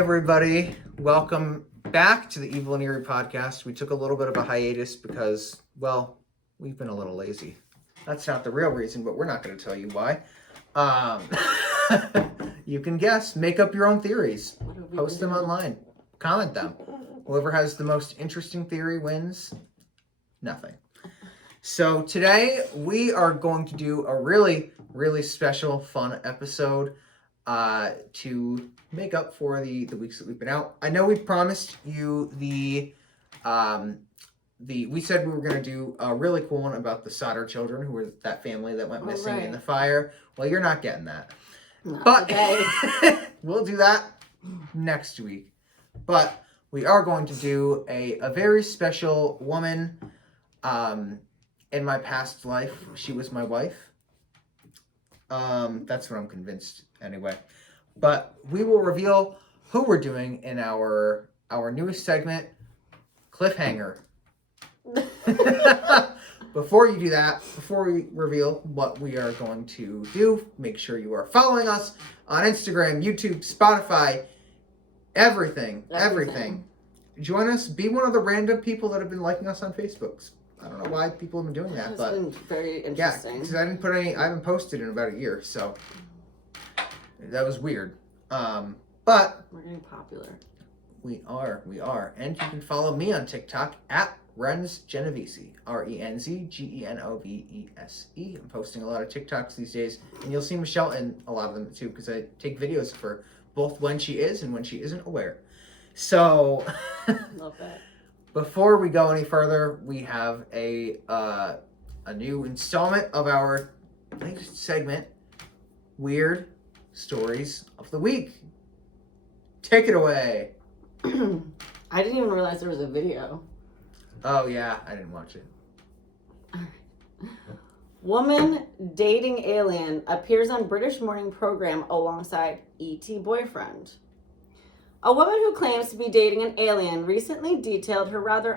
everybody. Welcome back to the Evil and Eerie podcast. We took a little bit of a hiatus because, well, we've been a little lazy. That's not the real reason, but we're not going to tell you why. You can guess. Make up your own theories. Post them online. Comment them. Whoever has the most interesting theory wins nothing. So today we are going to do a really, really special, fun episode to make up for the weeks that we've been out. I know we promised you we said we were going to do a really cool one about the Solder children, who were that family that went missing in the fire. Well, you're not getting that. But we'll do that next week. But we are going to do a very special woman. In my past life, she was my wife. That's what I'm convinced anyway. But we will reveal who we're doing in our newest segment, Cliffhanger. Before you do that, before we reveal what we are going to do, make sure you are following us on Instagram, YouTube, Spotify, everything. Join us. Be one of the random people that have been liking us on Facebook. I don't know why people have been doing that, but been very interesting. Yeah, because I haven't posted in about a year, so that was weird. But we're getting popular. We are, and you can follow me on TikTok at Renz Genovese, RENZGENOVESE. I'm posting a lot of TikToks these days, and you'll see Michelle in a lot of them too, because I take videos of her both when she is and when she isn't aware. So, love that. Before we go any further, we have a new installment of our latest segment, Weird Stories of the Week. Take it away. I didn't even realize there was a video. Oh yeah, I didn't watch it. All right. Woman dating alien appears on British morning program alongside E.T. boyfriend. A woman who claims to be dating an alien recently detailed her rather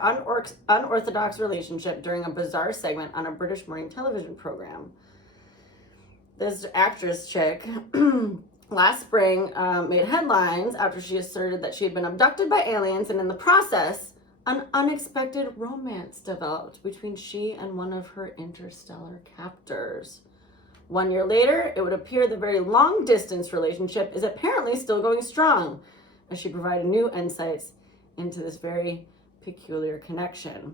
unorthodox relationship during a bizarre segment on a British morning television program. This actress chick last spring made headlines after she asserted that she had been abducted by aliens, and in the process, an unexpected romance developed between she and one of her interstellar captors. 1 year later, it would appear the very long-distance relationship is apparently still going strong, as she provided new insights into this very peculiar connection.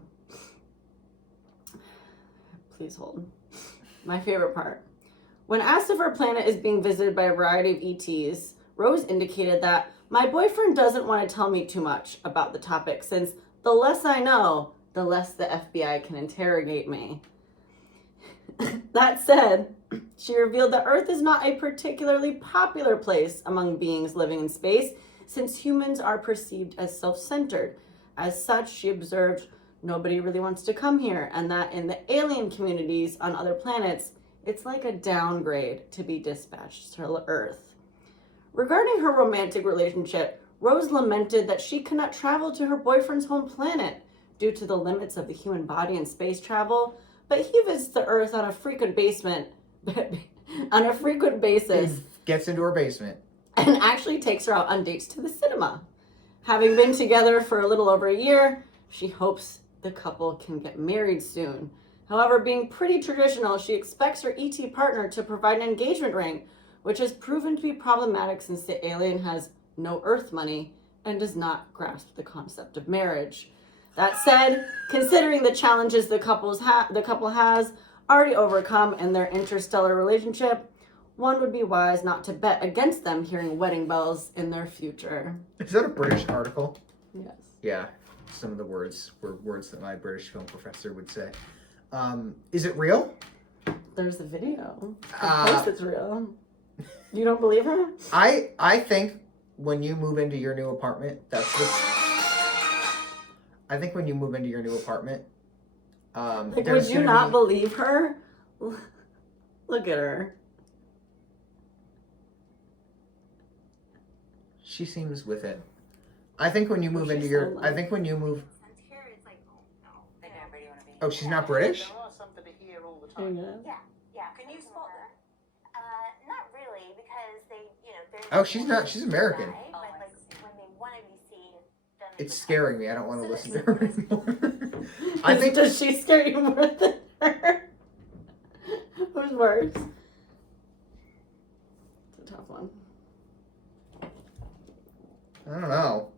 Please hold. My favorite part. When asked if her planet is being visited by a variety of ETs, Rose indicated that, "My boyfriend doesn't want to tell me too much about the topic, since the less I know, the less the FBI can interrogate me." That said, she revealed that Earth is not a particularly popular place among beings living in space, since humans are perceived as self-centered. As such, she observed, nobody really wants to come here, and that in the alien communities on other planets, it's like a downgrade to be dispatched to Earth. Regarding her romantic relationship, Rose lamented that she could not travel to her boyfriend's home planet due to the limits of the human body and space travel, but he visits the Earth on a frequent basis. He gets into her basement. And actually takes her out on dates to the cinema. Having been together for a little over a year, she hopes the couple can get married soon. However, being pretty traditional, she expects her ET partner to provide an engagement ring, which has proven to be problematic since the alien has no Earth money and does not grasp the concept of marriage. That said, considering the challenges the couple has already overcome in their interstellar relationship, one would be wise not to bet against them hearing wedding bells in their future. Is that a British article? Yes. Yeah, some of the words were words that my British film professor would say. Is it real? There's a video. Of course it's real. You don't believe her? I think when you move into your new apartment, I think when you move into your new apartment, would you not believe her? Look at her. She seems with it. I think when you move into your... I think when you move... Oh, she's not British? There are some that are here all the time. Yeah. Can you spot them? Not really, because they, they're... Oh, she's not. She's American. But, when they It's scaring me. I don't want to listen to her anymore. I think Does she scare you more than her? Who's worse? It's a tough one. I don't know.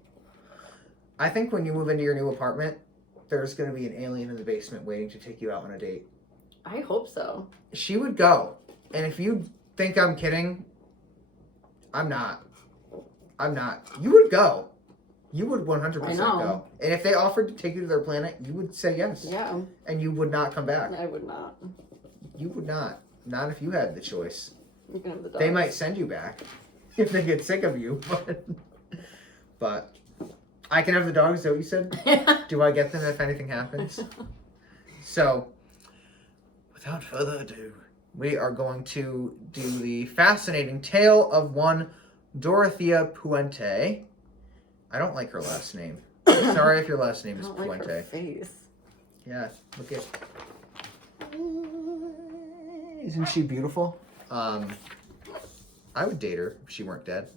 I think when you move into your new apartment, there's going to be an alien in the basement waiting to take you out on a date. I hope so. She would go. And if you think I'm kidding, I'm not. I'm not. You would go. You would 100% I know. go. And if they offered to take you to their planet, you would say yes. Yeah. And you would not come back. I would not. You would not. Not if you had the choice. You can have the dogs. They might send you back if they get sick of you. But I can have the dogs, is that what you said? Yeah. Do I get them if anything happens? So, without further ado, we are going to do the fascinating tale of one Dorothea Puente. I don't like her last name. Sorry if your last name is I don't like Puente. her face. Yeah, look at. Isn't she beautiful? I would date her if she weren't dead.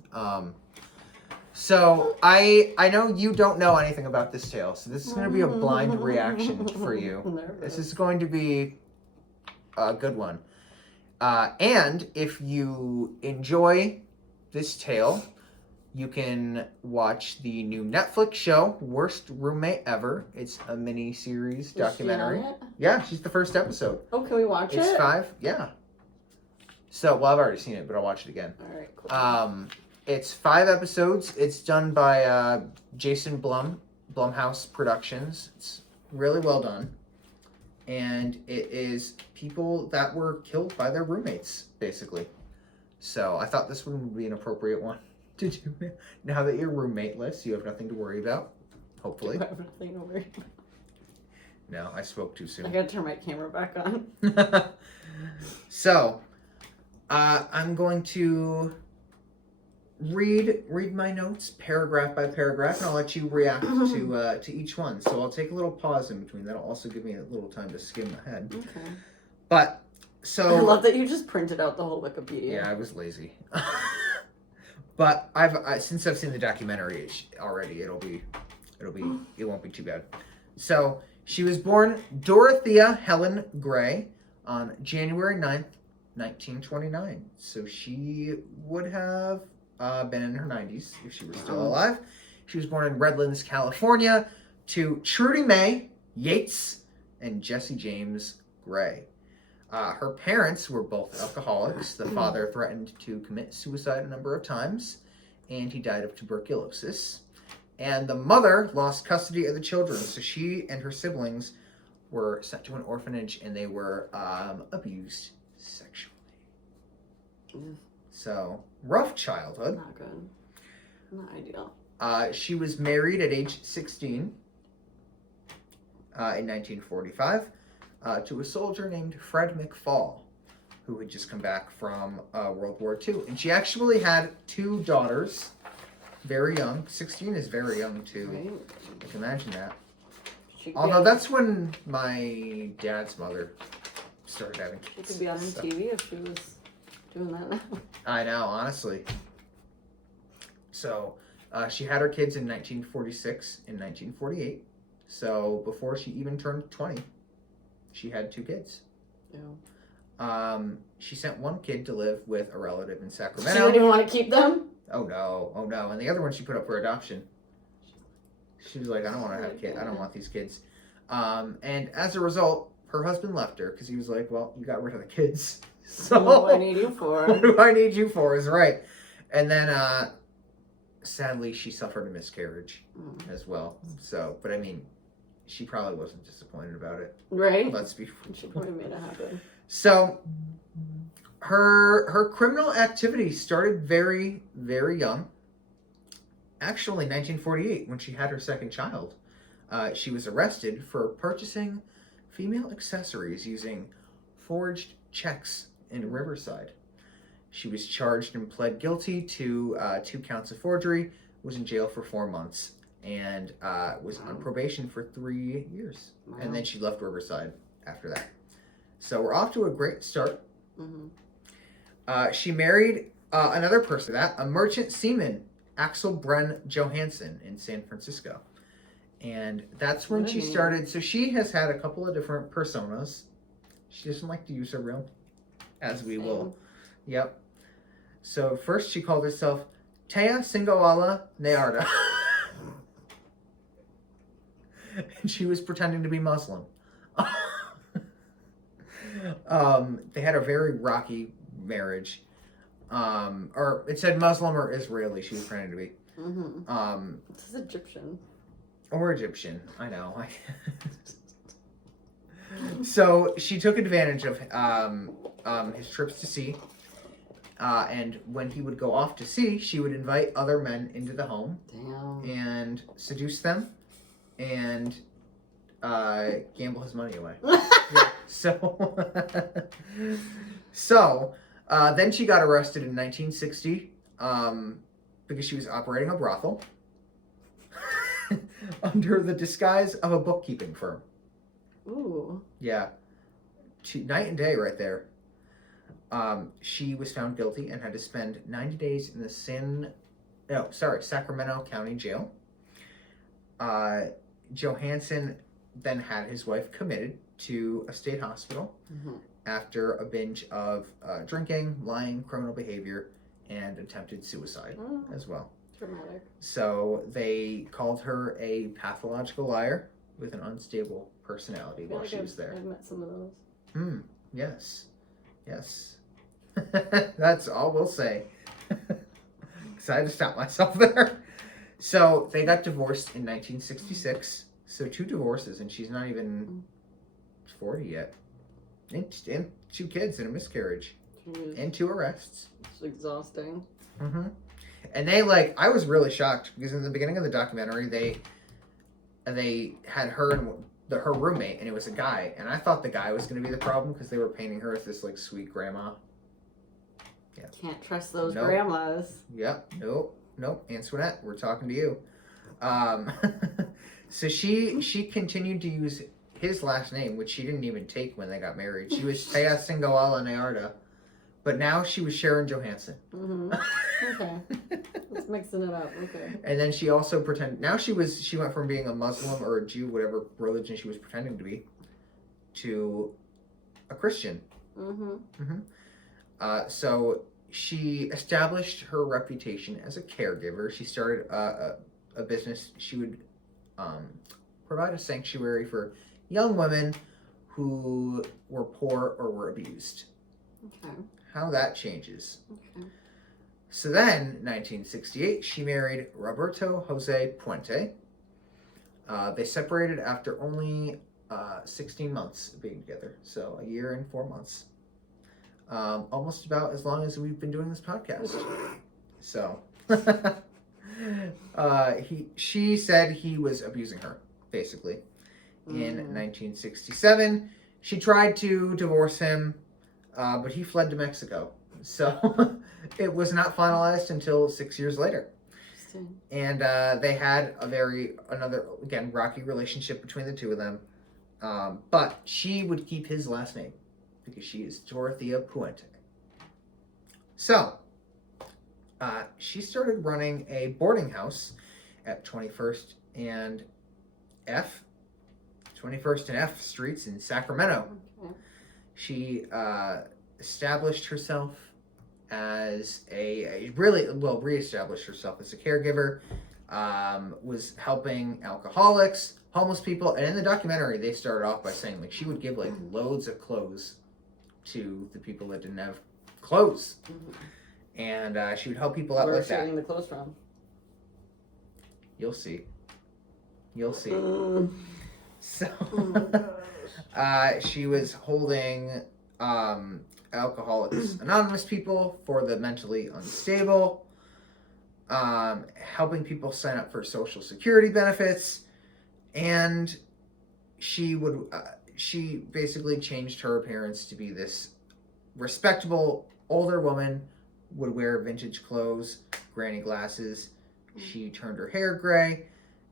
So I know you don't know anything about this tale, so this is going to be a blind reaction for you. This is going to be a good one. And if you enjoy this tale, you can watch the new Netflix show, Worst Roommate Ever. It's a mini-series documentary. Is she on it? Yeah, she's the first episode. Oh, can we watch It's it? 5, yeah. So, well, I've already seen it, but I'll watch it again. All right, cool. It's 5 episodes. It's done by Jason Blumhouse Productions. It's really well done. And it is people that were killed by their roommates, basically. So I thought this one would be an appropriate one to do. Now that you're roommateless, you have nothing to worry about. Hopefully. I have nothing to worry about. No, I spoke too I soon. gotta turn my camera back on. So, I'm going to read my notes paragraph by paragraph, and I'll let you react to each one. So I'll take a little pause in between. That'll also give me a little time to skim ahead. Okay. But so I love that you just printed out the whole Wikipedia. yeah, I was lazy. But I've since I've seen the documentary already, it won't be too bad. So she was born Dorothea Helen Gray on January 9th, 1929. So she would have been in her 90s if she were still alive. She was born in Redlands, California, to Trudy Mae Yates and Jesse James Gray. Her parents were both alcoholics. The father threatened to commit suicide a number of times, and he died of tuberculosis. And the mother lost custody of the children, so she and her siblings were sent to an orphanage, and they were abused sexually. So, rough childhood. Not good. Not ideal. She was married at age 16 in 1945 to a soldier named Fred McFall, who had just come back from World War II. And she actually had 2 daughters, very young. 16 is very young, too. Right? I can imagine that. She could Although be that's when my dad's mother started having she kids. could be on so- TV if she was doing that now. I know, honestly. So, she had her kids in 1946 and 1948. So, before she even turned 20, she had 2 kids. Yeah. She sent one kid to live with a relative in She Sacramento. didn't even want to keep them? Oh no. And the other one she put up for adoption. She was like, I don't want to have kids. I don't want these kids. And as a result, her husband left her because he was like, well, you got rid of the kids. So What do I need you for? what do I need you for is right. And then, sadly, she suffered a miscarriage as well. So, but I mean, she probably wasn't disappointed about it. Right? Let's be She probably made it happen. So, her criminal activity started very, very young. Actually, 1948, when she had her second child, she was arrested for purchasing female accessories using forged checks in Riverside. She was charged and pled guilty to 2 counts of forgery, was in jail for 4 months, and was on probation for 3 years. Wow. And then she left Riverside after that. So we're off to a great start. Mm-hmm. She married another person, a merchant seaman, Axel Bren Johansson, in San Francisco. And that's when she started. So she has had a couple of different personas. She doesn't like to use her real, as we will. Yep. So first she called herself Tea Singoala Nearda. And she was pretending to be Muslim. They had a very rocky marriage. Or it said Muslim or Israeli she was pretending to be. This is Egyptian. Or Egyptian, I know. So she took advantage of his trips to sea. And when he would go off to sea, she would invite other men into the home. Damn. And seduce them and gamble his money away. Yeah, so then she got arrested in 1960 because she was operating a brothel under the disguise of a bookkeeping firm. Ooh. Yeah. Night and day right there. She was found guilty and had to spend 90 days in the Sacramento County Jail. Johansson then had his wife committed to a state hospital after a binge of drinking, lying, criminal behavior, and attempted suicide as well. Dramatic. So they called her a pathological liar with an unstable personality while she was there. I've met some of those. Yes. Yes. That's all we'll say. Excited to stop myself there. So they got divorced in 1966. So 2 divorces, and she's not even 40 yet. And 2 kids and a miscarriage. Jeez. And 2 arrests. It's exhausting. And they I was really shocked because in the beginning of the documentary, they had her and her roommate, and it was a guy. And I thought the guy was going to be the problem because they were painting her as this sweet grandma. Yeah. Can't trust those grandmas. Yep. Nope. Antoinette, we're talking to you. So she continued to use his last name, which she didn't even take when they got married. She was Tea Singoala Nearda, but now she was Sharon Johansson. Okay. Let's mixing it up. Okay. And then she also pretended. Now she went from being a Muslim or a Jew, whatever religion she was pretending to be, to a Christian. So she established her reputation as a caregiver. She started a business. She would provide a sanctuary for young women who were poor or were abused. Okay. How that changes. Okay. So then, 1968, she married Roberto Jose Puente. They separated after only 16 months of being together. So a year and 4 months. Almost about as long as we've been doing this podcast. So, she said he was abusing her, basically. In 1967, she tried to divorce him, but he fled to Mexico. So, it was not finalized until 6 years later. And they had another rocky relationship between the two of them. But she would keep his last name because she is Dorothea Puente. So, she started running a boarding house at 21st and F Streets in Sacramento. Okay. She established herself as reestablished herself as a caregiver, was helping alcoholics, homeless people, and in the documentary they started off by saying she would give loads of clothes to the people that didn't have clothes, and she would help people out like that. Where are she getting the clothes from? You'll see. So she was holding Alcoholics Anonymous people for the mentally unstable, helping people sign up for Social Security benefits, and she basically changed her appearance to be this respectable older woman, would wear vintage clothes, granny glasses. She turned her hair gray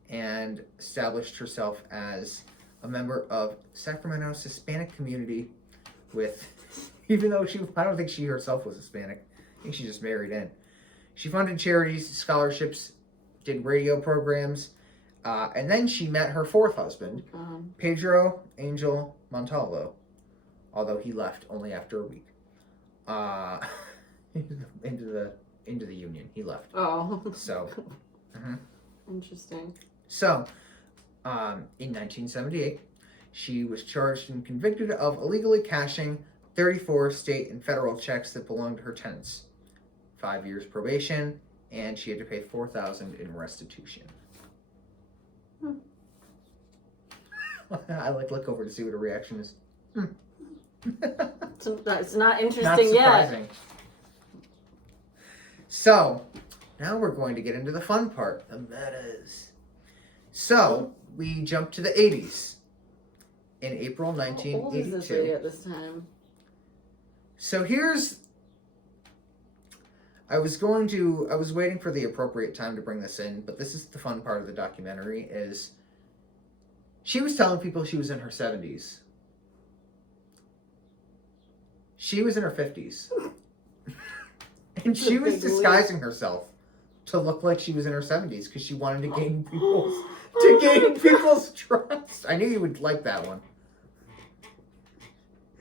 and established herself as a member of Sacramento's Hispanic community with, even though I don't think she herself was Hispanic. I think she just married in. She funded charities, scholarships, did radio programs, And then she met her fourth husband, Pedro Angel Montalvo, although he left only after a week. Into the union, he left. Oh. So, Interesting. So, in 1978, she was charged and convicted of illegally cashing 34 state and federal checks that belonged to her tenants. 5 years probation, and she had to pay $4,000 in restitution. I look over to see what her reaction is. It's not interesting Not surprising. yet. So, now we're going to get into the fun part, the metas. So, we jump to the 80s. In April How old is this lady 1982. at this time? So I was waiting for the appropriate time to bring this in, but this is the fun part of the documentary, is she was telling people she was in her 70s. She was in her 50s. And she was disguising herself to look like she was in her 70s because she wanted to gain people's trust. I knew you would like that one.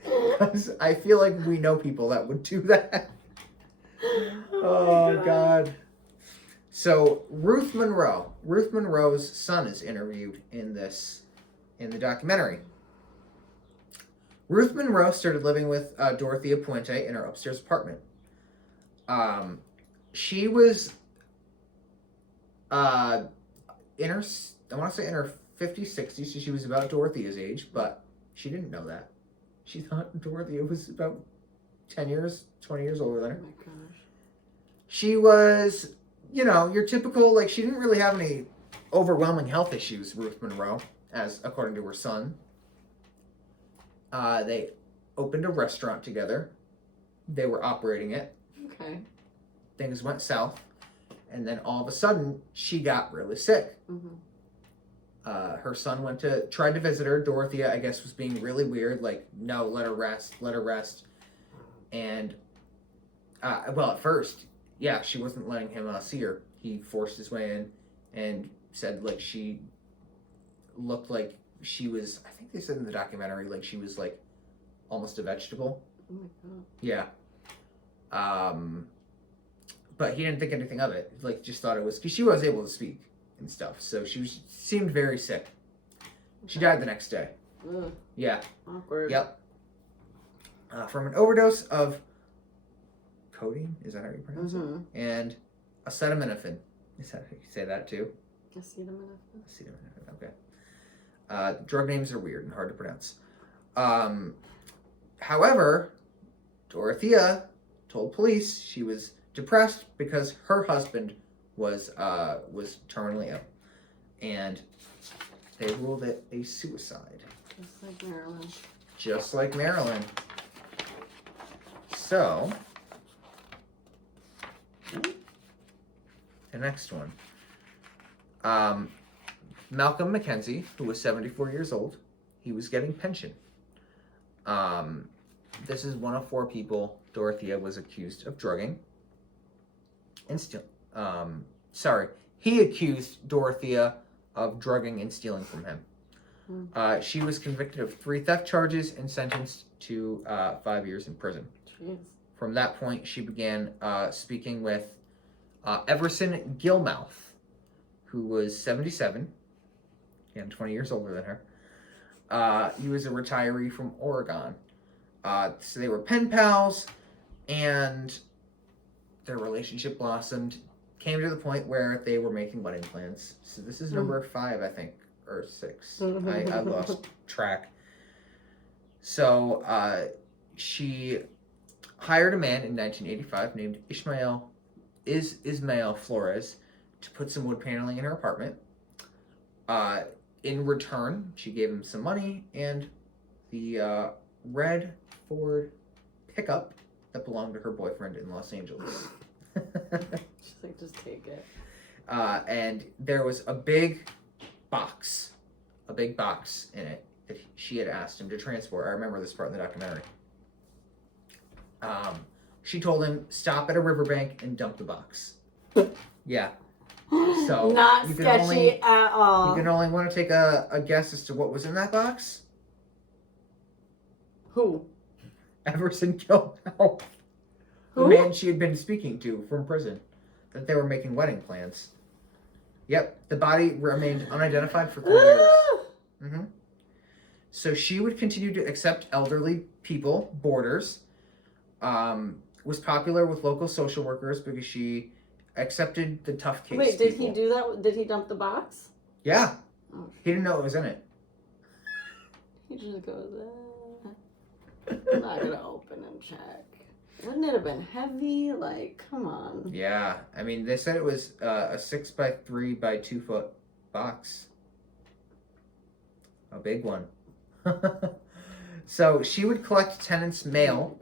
Because I feel like we know people that would do that. Oh, God. So, Ruth Monroe's son is interviewed in the documentary. Ruth Monroe started living with Dorothea Puente in her upstairs apartment. She was in her 50s, 60s, so she was about Dorothea's age, but she didn't know that. She thought Dorothea was about 10 years, 20 years older than her. Oh my gosh. She was, your typical, she didn't really have any overwhelming health issues, Ruth Monroe, as according to her son. They opened a restaurant together. They were operating it. Okay. Things went south. And then all of a sudden, she got really sick. Mm-hmm. Her son tried to visit her. Dorothea, I guess, was being really weird. No, let her rest. And, at first, she wasn't letting him see her. He forced his way in and said, she looked like she was, I think they said in the documentary, she was, almost a vegetable. Oh my God. Yeah. But he didn't think anything of it. Just thought it was, because she was able to speak and stuff. So she seemed very sick. She died the next day. Ugh. Yeah. Awkward. Yep. From an overdose of codeine, is that how you pronounce it? And acetaminophen. Is that how you say that too? Acetaminophen. Acetaminophen, okay. Drug names are weird and hard to pronounce. However, Dorothea told police she was depressed because her husband was terminally ill, and they ruled it a suicide. Just like Marilyn. So, the next one. Malcolm Mackenzie, who was 74 years old, he was getting pension. This is one of 4 people Dorothea was accused of drugging. And he accused Dorothea of drugging and stealing from him. She was convicted of 3 theft charges and sentenced to 5 years in prison. Jeez. From that point, she began speaking with Everson Gilmouth, who was 77, again 20 years older than her. He was a retiree from Oregon. So they were pen pals, and their relationship blossomed, came to the point where they were making wedding plans. So this is number 5, I think, or 6. I lost track. So she hired a man in 1985 named Ismael Flores to put some wood paneling in her apartment. In return, she gave him some money and the red Ford pickup that belonged to her boyfriend in Los Angeles. She's like, just take it. And there was a big box in it that she had asked him to transport. I remember this part in the documentary. She told him, stop at a riverbank and dump the box. Yeah. So not you can sketchy only- at all. You can only want to take a guess as to what was in that box. Who? Everson Gilmore, the Who? man she had been speaking to from prison, that they were making wedding plans. Yep, the body remained unidentified for 3 years. Mm-hmm. So she would continue to accept elderly people, boarders. Was popular with local social workers because she accepted the tough case. Wait, did people. he do that? Did he dump the box? Yeah, Oh. he didn't know it was in it. He just goes, I'm not gonna open and check. Wouldn't it have been heavy? Like, come on. Yeah, I mean, they said it was a 6 by 3 by 2 foot box. A big one. So she would collect tenants' mail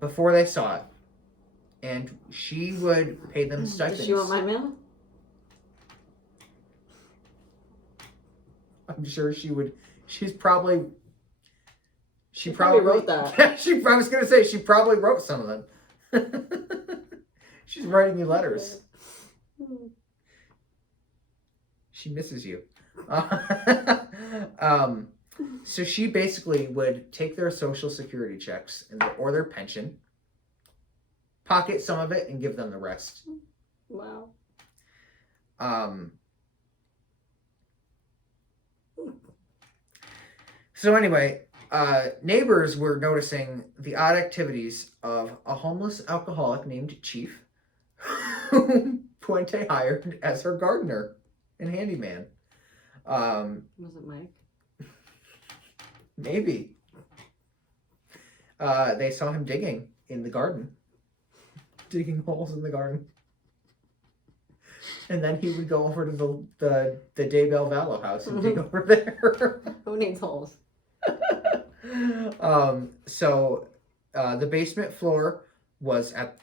before they saw it, and she would pay them stipends. Does she want my mail? I'm sure she would. She probably wrote that. Yeah, I was gonna say she probably wrote some of them. She's writing you letters. She misses you. So she basically would take their social security checks or their pension, pocket some of it, and give them the rest. Wow. So anyway, neighbors were noticing the odd activities of a homeless alcoholic named Chief, whom Puente hired as her gardener and handyman. Was it Mike? Maybe. They saw him digging in the garden. Digging holes in the garden. And then he would go over to the Daybell Vallow house and dig over there. Who needs holes? So the basement floor was at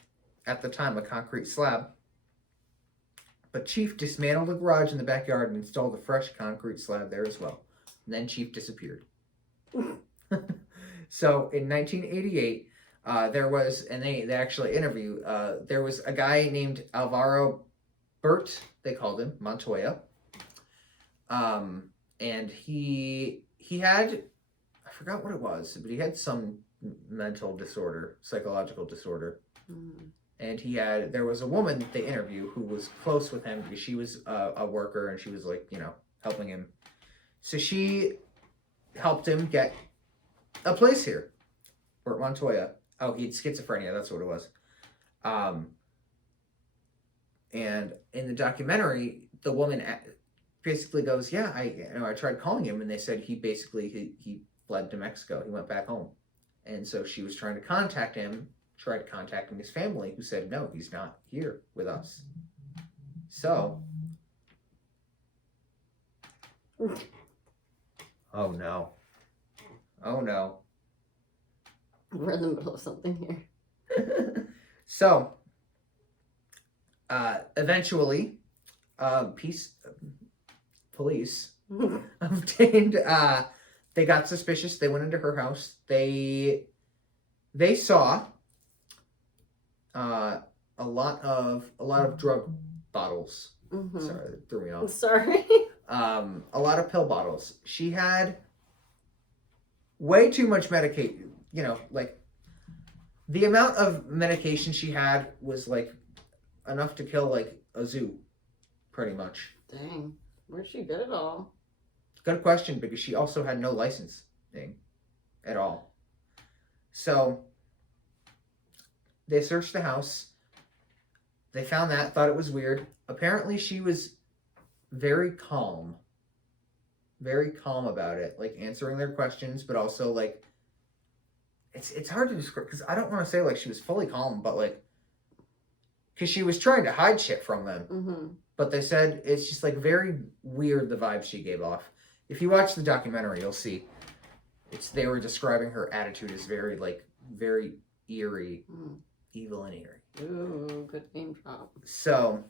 the time a concrete slab. But Chief dismantled the garage in the backyard and installed a fresh concrete slab there as well. And then Chief disappeared. So in 1988, there was, and they actually interview, there was a guy named Alvaro Bert, they called him, Montoya. And he had, I forgot what it was, but he had some mental disorder, psychological disorder. And there was a woman that they interview who was close with him because she was a worker and she was like, helping him. So she helped him get a place here. Bert Montoya. Oh, he had schizophrenia, that's what it was. And in the documentary, the woman basically goes, yeah, I tried calling him and they said he fled to Mexico. He went back home. And so she was trying to contact him, tried contacting his family, who said, no, he's not here with us. So, oh no. Oh no. We're in the middle of something here. So, eventually, police obtained, they got suspicious. They went into her house. They saw a lot of drug bottles. Mm-hmm. Sorry, that threw me off. Sorry. A lot of pill bottles. She had way too much medication. Like the amount of medication she had was like enough to kill like a zoo, pretty much. Dang, where'd she get it all? Good question, because she also had no licensing at all. So they searched the house. They found that, thought it was weird. Apparently she was very calm about it, like answering their questions, but also like it's hard to describe because I don't want to say like she was fully calm, but like because she was trying to hide shit from them. Mm-hmm. But they said it's just like very weird, the vibe she gave off. If you watch the documentary, you'll see they were describing her attitude as very eerie, evil and eerie. Ooh, good name drop. So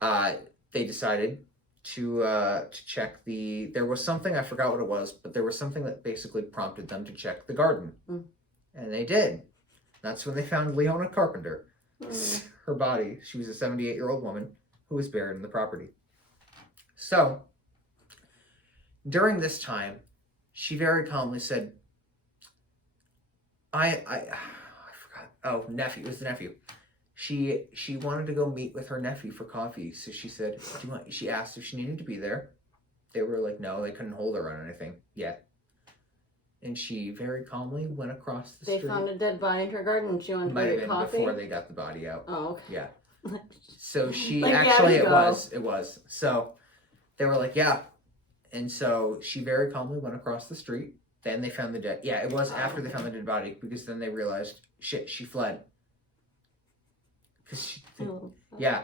they decided to check there was something, I forgot what it was, but there was something that basically prompted them to check the garden. And they did. That's when they found Leona Carpenter, her body. She was a 78-year-old woman who was buried in the property. So, during this time, she very calmly said, I forgot. Oh, nephew. It was the nephew. She wanted to go meet with her nephew for coffee. So she said, she asked if she needed to be there. They were like, no, they couldn't hold her on anything yet. And she very calmly went across the street. They found a dead body in her garden and she went to Might have get been coffee? before they got the body out. Oh, okay. Yeah. So she Like, actually, yeah, it was. So they were like, yeah. And so she very calmly went across the street. Then they found the dead. Yeah, it was after they found the dead body because then they realized, shit, she fled. Yeah.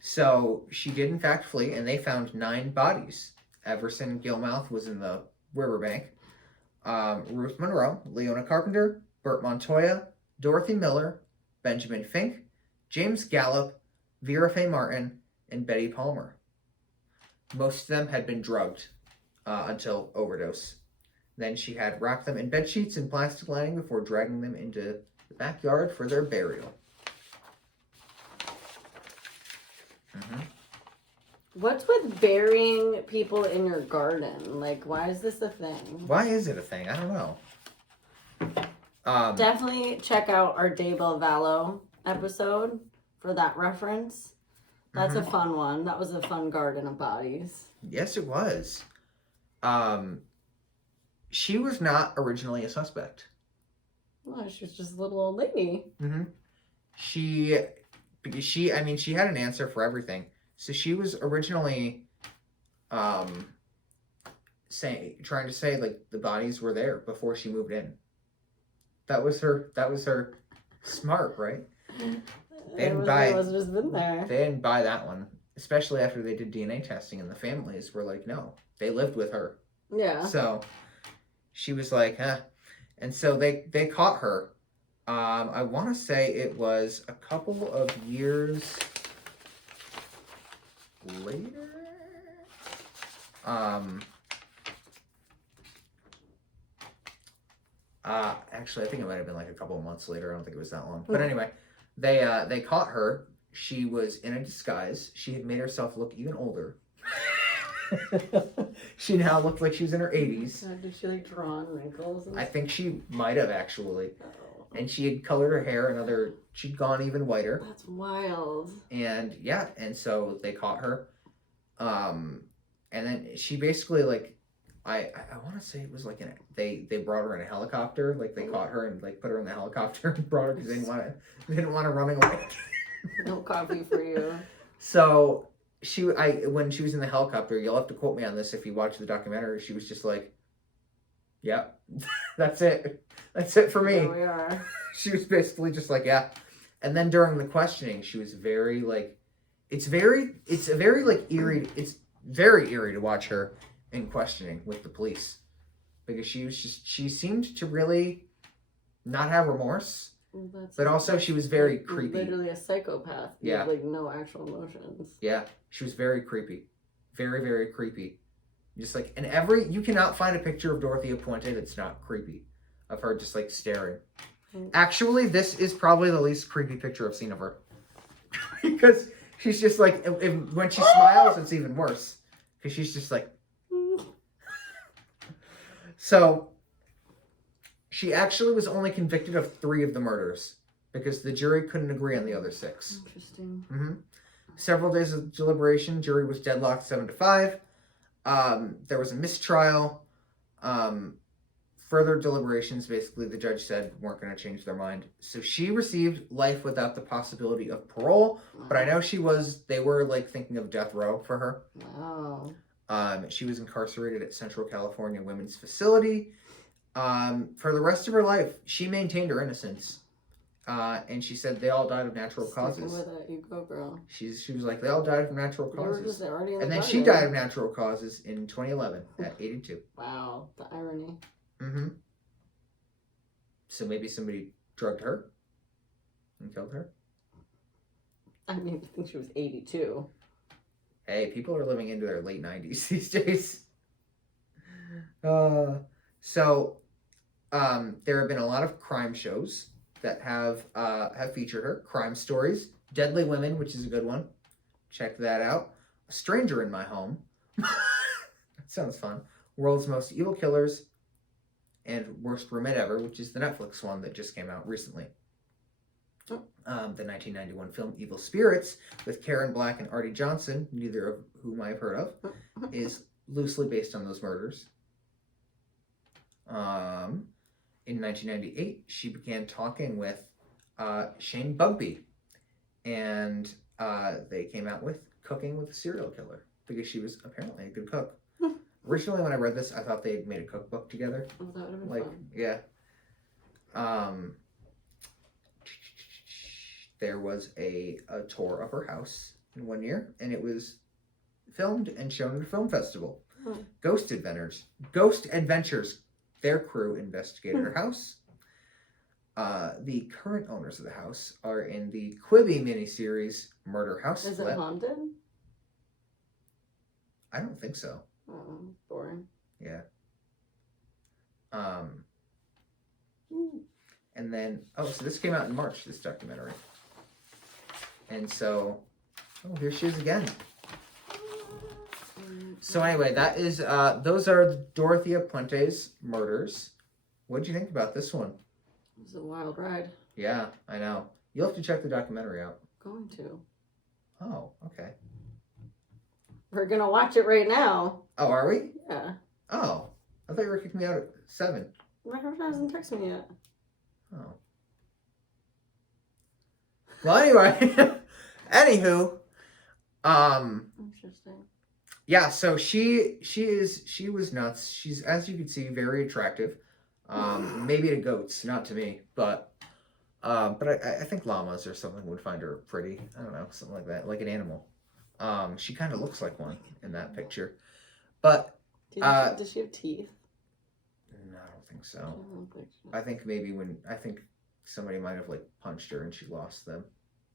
So she did in fact flee, and they found 9 bodies. Everson Gilmouth was in the riverbank. Ruth Monroe, Leona Carpenter, Bert Montoya, Dorothy Miller, Benjamin Fink, James Gallup, Vera Faye Martin, and Betty Palmer. Most of them had been drugged until overdose. Then she had wrapped them in bed sheets and plastic lining before dragging them into the backyard for their burial. What's with burying people in your garden? Like, why is this a thing? Why is it a thing? I don't know. Definitely check out our Daybell Vallow episode for that reference. That's a fun one. That was a fun garden of bodies. Yes, it was. She was not originally a suspect. Well, she was just a little old lady. She had an answer for everything. So she was originally trying to say like the bodies were there before she moved in. That was her smart, right? They didn't just been there. They didn't buy that one, especially after they did DNA testing and the families were like, no, they lived with her. Yeah. So she was like, huh. And so they caught her. I want to say it was a couple of years later. Actually, I think it might have been like a couple of months later. I don't think it was that long. But anyway, they caught her. She was in a disguise. She had made herself look even older. She now looked like she was in her 80s. God, did she like draw on wrinkles? I think she might have actually. Oh. And she had colored her hair she'd gone even whiter. That's wild. And yeah, and so they caught her. And then she basically like, I want to say it was like they brought her in a helicopter, like they caught her and like put her in the helicopter and brought her because they didn't want her running away. No coffee for you. So when she was in the helicopter, you'll have to quote me on this if you watch the documentary. She was just like, "Yep, that's it. That's it for me." There we are. She was basically just like, "Yeah." And then during the questioning, she was very like, it's very eerie. It's very eerie to watch her in questioning with the police because she seemed to really not have remorse. But also she was very creepy. Literally a psychopath. Yeah. With, like, no actual emotions. Yeah, she was very creepy. Very, very creepy. Just like, you cannot find a picture of Dorothea Puente that's not creepy. Of her just like staring. Actually, this is probably the least creepy picture I've seen of her. Because she's just like, when she smiles, it's even worse. Because she's just like. So, she actually was only convicted of 3 of the murders because the jury couldn't agree on the other 6. Interesting. Several days of deliberation, jury was deadlocked 7-5. There was a mistrial. Further deliberations, basically, the judge said weren't going to change their mind. So she received life without the possibility of parole. Wow. But I know they were like thinking of death row for her. Wow. She was incarcerated at Central California Women's Facility. For the rest of her life, she maintained her innocence. And she said they all died of natural causes. With it, you go, girl. She was like, they all died from natural causes. And then she died of natural causes in 2011 at 82. Wow, the irony. So maybe somebody drugged her and killed her. I mean, I think she was 82. Hey, people are living into their late 90s these days. There have been a lot of crime shows that have featured her. Crime Stories, Deadly Women, which is a good one. Check that out. A Stranger in My Home. That sounds fun. World's Most Evil Killers, and Worst Roommate Ever, which is the Netflix one that just came out recently. The 1991 film Evil Spirits with Karen Black and Artie Johnson, neither of whom I've heard of, is loosely based on those murders. In 1998, she began talking with Shane Bugby, and they came out with Cooking with a Serial Killer because she was apparently a good cook. Originally, when I read this, I thought they had made a cookbook together. Oh, that would have been Like, fun. yeah. There was a tour of her house in one year, and it was filmed and shown at a film festival. Oh. Ghost Adventures, their crew investigated her house. The current owners of the house are in the Quibi miniseries Murder House Is Flip. it haunted? I don't think so. Oh, boring. Yeah. And then, so this came out in March, this documentary. And so, here she is again. So anyway, that is, those are Dorothea Puente's murders. What did you think about this one? It was a wild ride. Yeah, I know. You'll have to check the documentary out. Going to. Oh, okay. We're gonna watch it right now. Oh, are we? Yeah. Oh, I thought you were kicking me out at 7. My girlfriend hasn't texted me yet. Oh. Well, anyway, anywho, Interesting. yeah. So she was nuts. She's, as you can see, very attractive. Maybe to goats, not to me, but I think llamas or something would find her pretty. I don't know, something like that, like an animal. She kind of looks like one in that picture, but Does she have teeth? no, I don't think so. I don't think so. I think maybe I think somebody might have like punched her and she lost them.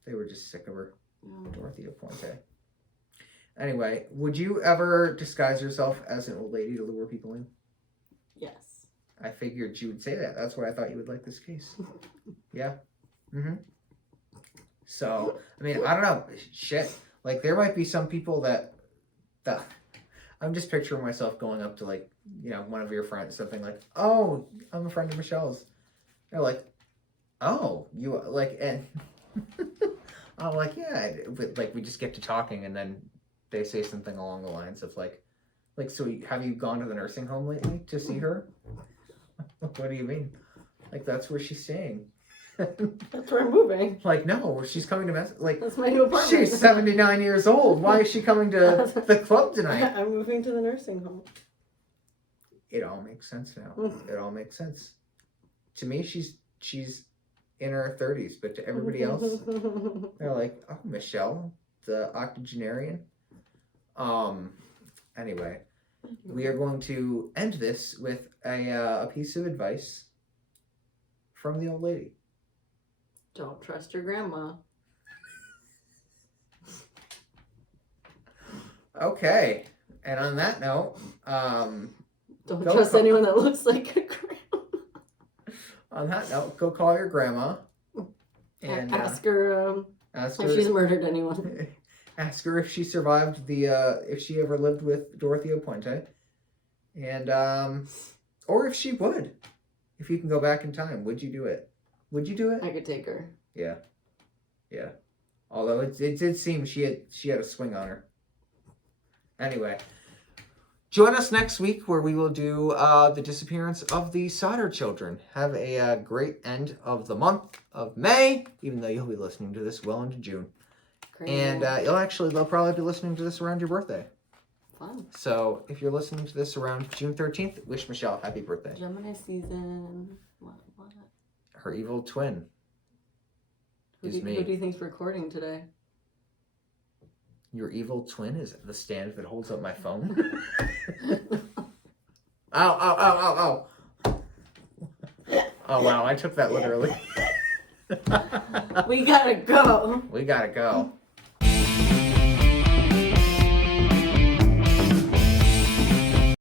They were just sick of her. No. Dorothea Puente. Anyway, would you ever disguise yourself as an old lady to lure people in? Yes. I figured you would say that. That's why I thought you would like this case. Yeah. Mm-hmm. So, I mean, I don't know. Shit. Like, there might be some people that I'm just picturing myself going up to, like, you know, one of your friends, something like, oh, I'm a friend of Michelle's. They're like, oh, you, like, and I'm like, yeah, but, like, we just get to talking, and then they say something along the lines of, like, so have you gone to the nursing home lately to see her? What do you mean? Like, that's where she's staying. That's where I'm moving. Like, no, she's coming to like, That's my new apartment. she's 79 years old. Why is she coming to the club tonight? I'm moving to the nursing home. It all makes sense now. It all makes sense. To me, she's in her 30s, but to everybody else, they're like, oh, Michelle, the octogenarian. Anyway, we are going to end this with a piece of advice from the old lady. Don't trust your grandma. Okay, and on that note, Don't Go trust call- anyone that looks like a grandma. on that note, go call your grandma and Ask her ask if her she's murdered anyone. ask her if she survived if she ever lived with Dorothea Puente, and or if she would. If you can go back in time, would you do it? Would you do it? I could take her. Yeah. Although it did seem she had a swing on her. Anyway, join us next week where we will do the disappearance of the Solder children. Have a great end of the month of May, even though you'll be listening to this well into June. Great. And they'll probably be listening to this around your birthday. Fun. So if you're listening to this around June 13th, wish Michelle a happy birthday. Gemini season. What? Her evil twin is me. Who do you think's recording today? Your evil twin is the stand that holds up my phone. Ow. Oh, wow, I took that literally. We gotta go. We gotta go.